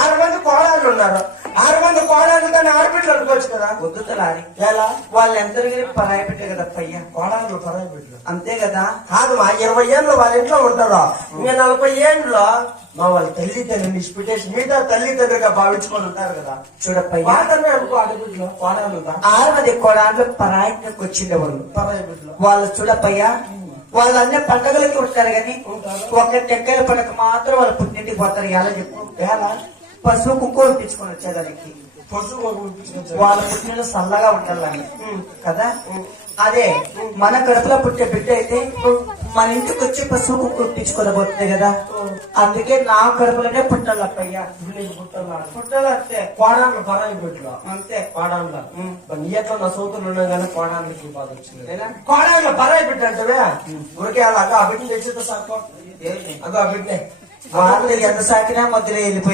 6 మంది కోడాళ్ళు ఉన్నారు. 6 మంది కోడాళ్ళు కానీ ఆడబిడ్డలు అనుకోవచ్చు కదా. వద్దుతలారి ఎలా వాళ్ళు ఎంత పరాయి పెట్టే కదా పయ్య కోడాళ్ళు పరాయి బిడ్డలు అంతే కదా. కాదు మా 20 ఏళ్ళు వాళ్ళ ఇంట్లో ఉంటారు. ఇంకా 40 ఏళ్ళలో మా వాళ్ళ తల్లిదండ్రులు ఇన్స్పిటేషన్ మీద తల్లిదండ్రులుగా భావించుకొని ఉంటారు కదా. చూడప్పయ్య వాళ్ళనే అనుకో ఆడబిడ్డలు కోడాళ్ళు 6 మంది కోడాళ్ళు పరాయికి వచ్చిండే వాళ్ళు. పరాయి బిడ్డలు వాళ్ళు చూడప్పయ్య వాళ్ళు అన్ని పండుగలకి ఉంటారు కానీ ఒక టెక్కల పండుగ మాత్రం వాళ్ళు పుట్టింటికి పోతారు. ఎలా చెప్పు ఎలా పసుపు కుక్కలు ఇప్పించుకొని వచ్చేదానికి పశువు వాళ్ళ పుట్టిన చల్లగా ఉండాలని కదా. అదే మన కడుపులో పుట్టే బిడ్డ అయితే మన ఇంటికి వచ్చి పశువు కుక్క ఇప్పించుకోలేకపోతుంది కదా. అందుకే నా కడుపులోనే పుట్టాలప్పయ్యా. పుట్టాలి అంతే. కోడాళ్ళు పరాయి బిడ్డలు అంతే కోడాళ్ళ నీ ఎట్లా నా సోతులు ఉన్నాం కానీ కోడాళ్ళకి బాధ వచ్చింది. కోడాళ్ళ పరాయి బిడ్డ అంటే ఊరికే అలా ఆ బిడ్డను తెచ్చితే సాకు. అగో ఆ బిడ్డే వాళ్ళు ఎంత సాకినా మధ్యలో వెళ్ళిపోయి